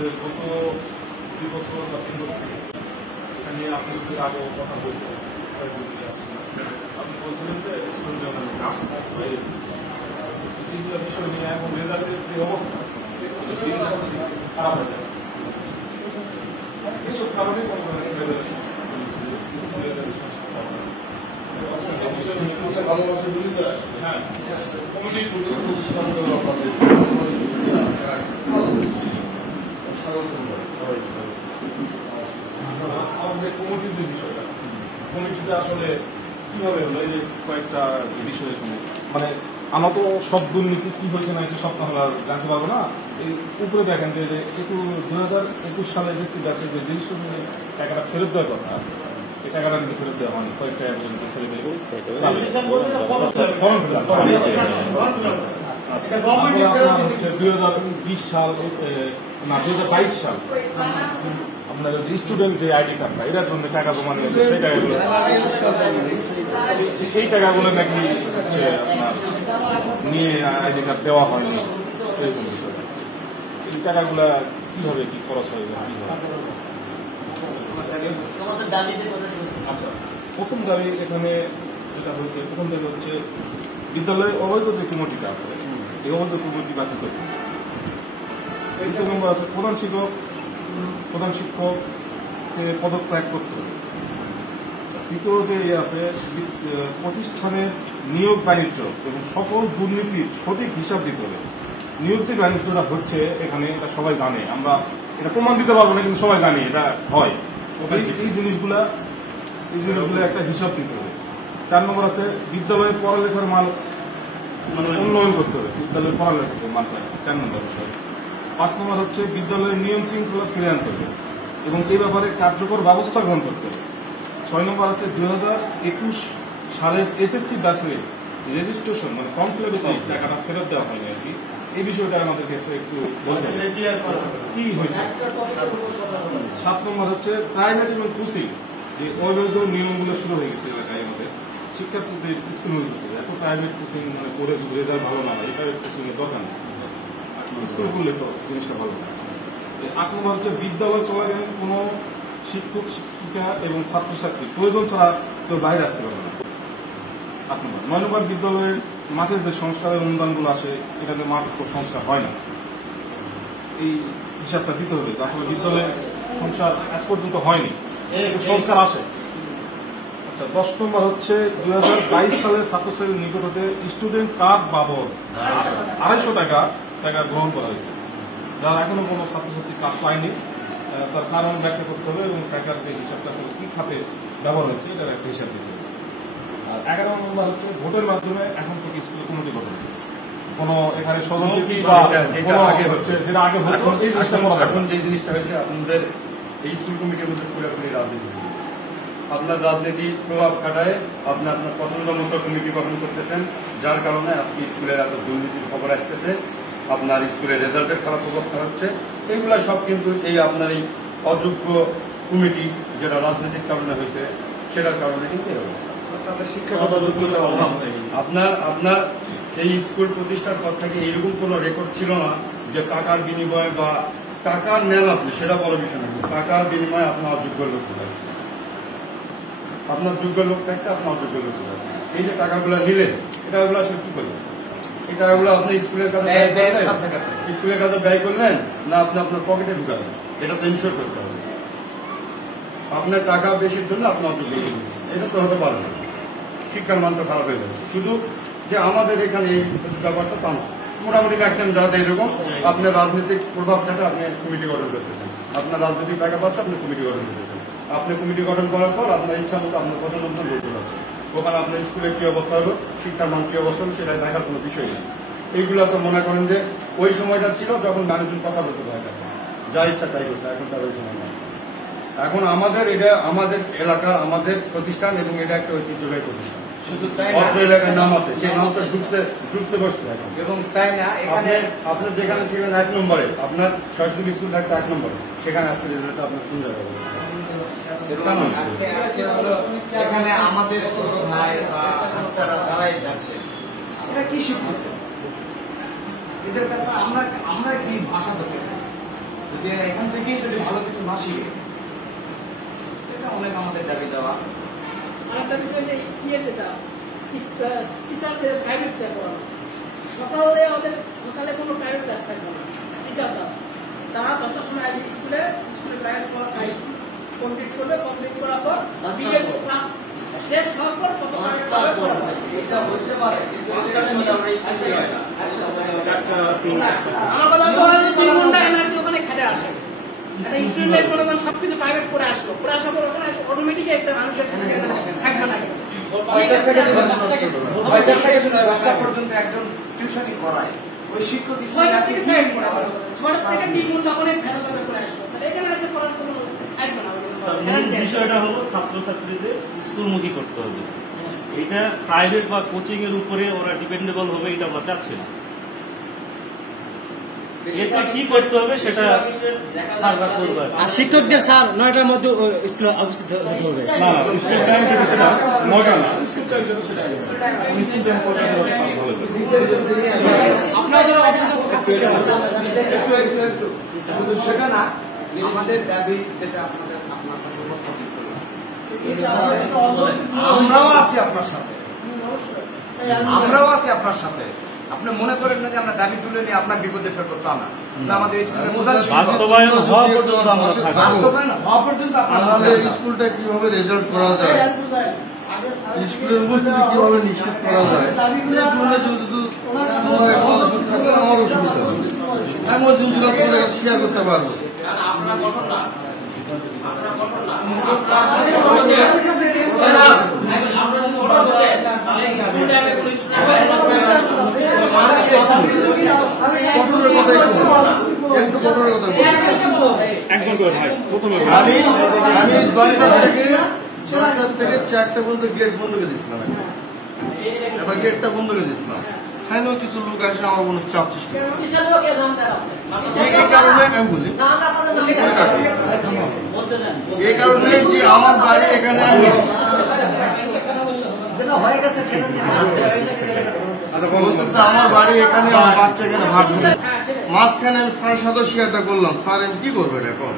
আমাদের গত 2 বছর বা 3 বছর এটা নিয়ে আপনি আগেও কথা বলছেন, আপনি বলছিলেন যে এইগুলো বিষয় নিয়ে এখন রেজাল্টের যে অবস্থা খারাপ হয়ে যাচ্ছে। এইসব কারণে কোনো ছেলেদের ভালোবাসা বলি তো হ্যাঁ আমাদের কমিটির যে বিষয়টা, কমিটিটা আসলে কিভাবে হলো এই কয়েকটা বিষয় মানে আমরা তো সব দুর্নীতি কি হয়েছে না সব তো আমরা জানতে পারবো না। এই উপরে দেখেন যে একটু 2021 সালে এসেছি গাছের যে রেজিস্ট্রেশনের টাকাটা ফেরত দেওয়ার কথা, এই টাকাটা কিন্তু ফেরত দেওয়া হয়নি। কয়েকটা ছেলে মেয়ে 2020 সাল না 2022 সাল আপনার স্টুডেন্ট যে আইডি কার্ডটা এটার জন্য টাকা জমা নিয়েছে, সেই টাকাগুলো সেই টাকাগুলো নাকি নিয়ে আইডি কার্ড দেওয়া হয়নি। এই টাকাগুলা কিভাবে কি খরচ হয় কি আচ্ছা, প্রথম দাবি এখানে যেটা হয়েছে, প্রথম দাবি হচ্ছে বিদ্যালয়ের অবৈধ যে কমিটিটা আছে এই অবৈধ কমিটি বাতিল করতে। দ্বিতীয় নম্বর আছে প্রধান শিক্ষককে পদত্যাগ করতে হবে। তৃতীয় যে আছে প্রতিষ্ঠানের নিয়োগ বাণিজ্য এবং সকল দুর্নীতির সঠিক হিসাব দিতে হবে। নিয়োগ যে বাণিজ্যটা হচ্ছে এখানে এটা সবাই জানে, আমরা এটা প্রমাণ দিতে পারবো না কিন্তু সবাই জানি এটা হয়। এই জিনিসগুলা একটা হিসাব দিতে হবে। 4 নম্বর আছে বিদ্যালয়ের পড়ালেখার মান উন্নয়ন করতে হবে, বিদ্যালয়ের পড়ালেখার মান 4 নম্বর বিষয়। 5 নম্বর হচ্ছে বিদ্যালয়ের নিয়ম শৃঙ্খলা ফিরে আনতে হবে এবং এই ব্যাপারে কার্যকর ব্যবস্থা গ্রহণ করতে হবে। 6 নম্বর আছে 2021 সালের এসএসসি ব্যাচের রেজিস্ট্রেশন মানে ফর্ম ফিল আপে টাকাটা ফেরত দেওয়া হয়নি আর কি। এই বিষয়টা আমাদের কাছে একটু বলতে হবে কি হয়েছে। 7 নম্বর হচ্ছে প্রাইভেট এবং কোচিং যে অবৈধ নিয়মগুলো শুরু হয়ে গেছে এলাকায় আমাদের শিক্ষার্থীদের স্কুল করতে এত প্রাইভেট কোচিং মানে করে রেজাল্ট ভালো না হয়, এই প্রাইভেট কোচিং এর দরকার নেই, স্কুল করলে তো জিনিসটা ভালো না। 8 নম্বর হচ্ছে বিদ্যালয় চলাকালীন কোনো শিক্ষক শিক্ষিকা এবং ছাত্রছাত্রী প্রয়োজন ছাড়া কেউ বাইরে আসতে পারবে না। 8 নম্বর। 9 নম্বর বিদ্যালয়ের মাঠের যে সংস্কারের অনুদানগুলো আসে এটাতে মাঠ সংস্কার হয় না, এই হিসাবটা দিতে হবে। আসলে বিদ্যালয়ের সংস্কার আজ পর্যন্ত হয়নি, সংস্কার আসে। আচ্ছা 10 নম্বর হচ্ছে 2022 সালে ছাত্রছাত্রীর নিকট হতে স্টুডেন্ট কার্ড বাবদ 250 টাকা গ্রহণ করা হয়েছে। যারা এখনো কোনো ছাত্রছাত্রী কার্ড পায়নি তার কারণ ব্যাখ্যা করতে হবে এবং টাকার যে হিসাবটা আসলে কি খাতে ব্যবহার হয়েছে এটার একটা হিসাব দিতে হবে। আর 11 নম্বর হচ্ছে ভোটের মাধ্যমে এখন থেকে স্কুলে কমিটি গঠন কোনো এখানে সভাপতি বা যেটা আগে হচ্ছে যেটা আগে হতো এই জিনিসটা এখন যে জিনিসটা হয়েছে আপনাদের এই স্কুল কমিটির মধ্যে পুরোপুরি রাজনীতি, আপনার রাজনীতি প্রভাব খাটায় আপনি আপনার পছন্দ মতো কমিটি গঠন করতেছেন, যার কারণে আজকে স্কুলের এত দুর্নীতির খবর আসতেছে, আপনার স্কুলের রেজাল্টের খারাপ অবস্থা হচ্ছে। এইগুলা সব কিন্তু এই আপনার এই অযোগ্য কমিটি যেটা রাজনৈতিক কারণে হয়েছে সেটার কারণে কিন্তু আপনার এই স্কুল প্রতিষ্ঠার পর থেকে এইরকম কোনো রেকর্ড ছিল না যে টাকার বিনিময়ে বা টাকার নেন আপনি সেটা বড় বিষয় না, টাকার বিনিময়ে আপনার অযোগ্য লোক যাচ্ছে, আপনার যোগ্য লোক থাকতে আপনার অযোগ্য লোক যাচ্ছে। এই যে টাকাগুলো নিলেন এটাগুলো আসলে কি করবেন? এই টাকাগুলো আপনি স্কুলের কাছে ব্যয় করলেন না আপনি আপনার পকেটে ঢুকাবেন? এটা তো ইনশোর করতে হবে। আপনার টাকা বেশির জন্য আপনি অযোগ্য, এটা তো হতে পারে না, শিক্ষার মান তো খারাপ হয়ে যাবে। শুধু যে আমাদের এখানে এই ব্যাপারটা তা না, মোটামুটি ম্যাক্সিমাম যাতে এরকম আপনার রাজনৈতিক প্রভাব থাকে আপনি কমিটি গঠন করতেছেন, আপনার রাজনৈতিক টাকা পাচ্ছে আপনি কমিটি গঠন করতেছেন, আপনি কমিটি গঠন করার পর আপনার ইচ্ছা মতো আপনার পছন্দ মতো লোক আছে, ওখানে আপনার স্কুলের কি অবস্থা হলো, শিক্ষার মান কি অবস্থা হলো সেটা দেখার কোনো বিষয় নেই। এইগুলো তো মনে করেন যে ওই সময়টা ছিল যখন মানুষজন কথা বলতে পারে যা ইচ্ছা তাই করতে, এখন তার ওই সময় নেই। এখন আমাদের এটা আমাদের এলাকার আমাদের প্রতিষ্ঠান এবং এটা একটা ঐতিহ্যবাহী প্রতিষ্ঠান, অত্র এলাকায় নাম আছে, সেই নামটা ঢুকতে বসছে এবং তাই না আপনি যেখানে ছিলেন 1 নম্বরে, আপনার সরস্বতী স্কুল থাকতে 1 নম্বরে, সেখানে আজকে রেজাল্টটা আপনার কোন জায়গায় হবে? এখানে আমাদের ছোট ভাই বা যারাই যাচ্ছে এটা কি শিখতেছে, এদের কাছে আমরা কি ভাষা ধরতে যদি এখান থেকেই যদি ভালো কিছু না শিখে, এটা অনেক আমাদের দাবি দেওয়া। আরেকটা বিষয় যে কি আছে এটা টিচারদের প্রাইভেট চেয়ার করানো, সকালে কোনো প্রাইভেট ক্লাস থাকবে না, টিচাররা তারা 10টার সময় আসবে স্কুলে প্রাইভেট কমপ্লিট করবে, কমপ্লিট করার পর বিএ ক্লাস শেষ হওয়ার পর কত এটা হতে পারে, কিন্তু মাস্টার সঙ্গে আমরা স্কুলে হয় না। আমার কথা হচ্ছে 2 ঘন্টা এনার্জি ওখানে খেটে আসে। স্টুডেন্ট মনে করেন সবকিছু প্রাইভেট করে আসলো, করে আসার পর ওখানে অটোমেটিক একটা মানুষের থাকবে না। 6টা থেকে 10টা পর্যন্ত একজন টিউশনই করায়, ওই শিক্ষক স্কুলে আসে 6টা থেকে 3 ঘন্টা অনেক ভেদা ভেদা করে আসলো, তাহলে এখানে এসে পড়ার কোনো আসবে না। মূল বিষয়টা হলো ছাত্রছাত্রীদের স্কুলমুখী করতে হবে। এটা প্রাইভেট বা কোচিং এর উপরে ওরা ডিপেন্ডেবল হবে, এটা আমরা চাচ্ছি না। এতে কি করতে হবে সেটা সার্ভার করবে। আর শিক্ষকদের স্যার 9টার মধ্যে স্কুলে উপস্থিত হতে হবে। না না, স্কুল টাইম সেটা 9টা না, স্কুল টাইম করে ভালো হবে। শুধু সেটা না, আমাদের দাবি যেটা আপনার কাছে উপস্থাপন করলাম, আমরাও আছি আপনার সাথে, আমরাও আছি আপনার সাথে। আপনি মনে করেন না যে আমরা দাবি তুলে নিয়ে আপনার বিপদে ফেলবো, তা না। আমাদের স্কুলের প্রধান বাস্তবায়ন হওয়া পর্যন্ত আমরা থাকবো। বাস্তবায়ন হওয়া পর্যন্ত আপনার সাথে তাহলে স্কুলটা কিভাবে রেজাল্ট করা যায়, স্কুলের উপস্থিতি কিভাবে নিশ্চিত করা যায়, এই জন্য যেহেতু তোমরা একটা অসুখ থাকলে আমার অসুবিধা হবে, আমি ওই জিনিসগুলো তোমাদের কাছে শেয়ার করতে পারবো। কঠোরের কথাই একটু কঠোরের কথা বলি। একজন করে ভাই, প্রথমে আমি 10টা থেকে 4টা পর্যন্ত গেট বন্ধ করে দিয়েছিলাম, এবার গেটটা বন্ধ করে দিয়েছিলাম। স্থানীয় কিছু লোক আসে আমার কোনো চাপ সৃষ্টি করে। এই কারণে আমি বলি, এই কারণে যে আমার বাড়ি এখানে আমার বাড়ি এখানে, আমার বাচ্চা এখানে ভাগ মাঝখানে আমি স্যারের সাথে শেয়ারটা করলাম, স্যার আমি কি করবো এটা এখন?